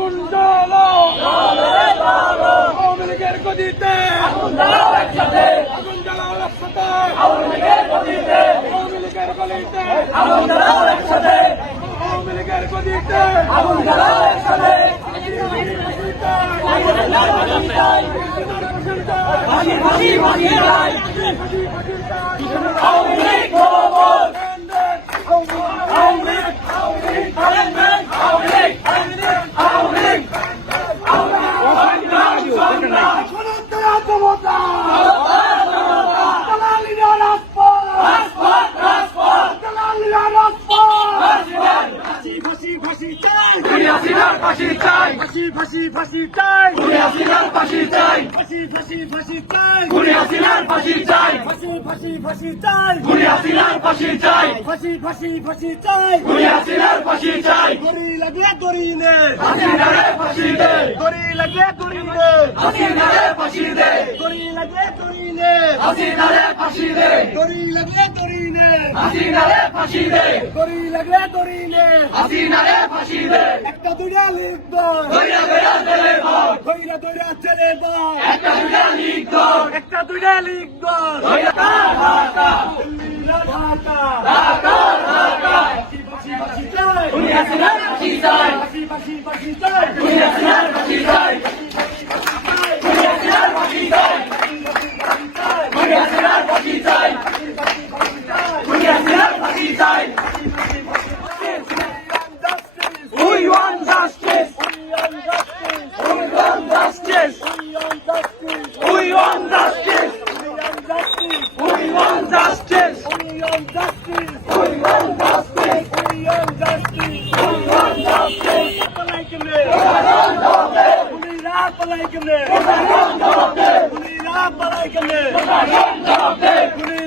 আগুন জ্বালো আওয়ামী লীগের গদিতে আগুন জ্বালাও একসাথে আওয়ামী লীগের গদিতে আওয়ামী লীগের গদিতে আগুন জ্বালাও একসাথে ফাঁসি চাই হাসিনার ফাঁসি চাই ফাঁসি চাই হাসিনার ফাঁসি চাই ফাঁসি চাই হাসিনার ফাঁসি চাই ফাঁসি চাই হাসিনার ফাঁসি চাই দড়ি লাগে দড়ি নে হাসিনারে ফাঁসি দে দড়ি লাগে দড়ি নে হাসিনারে ফাঁসি দে দড়ি লাগে দড়ি নে হাসিনারে ফাঁসি দে দড়ি লাগে দড়ি নে হাসিনারে ফাঁসি দে দড়ি লাগে দড়ি নে হাসিনারে ফাঁসি দে একটা দুইটা লিখব দইরা দইরা চলে বল দইরা দইরা চলে বল একটা দুইটা লিখব একটা দুইটা লিখব দইরা ঢাকা ঢাকা ঢাকা ঢাকা ফাঁসি চাই দুনিয়া সিনার ফাঁসি চাই ফাঁসি চাই দুনিয়া সিনার ফাঁসি চাই দুনিয়া সিনার ফাঁসি চাই দুনিয়া সিনার ফাঁসি চাই দুনিয়া সিনার ফাঁসি চাই We want justice. We want justice. We want justice. We want justice. We want justice. We want justice. We want justice. We want justice. Police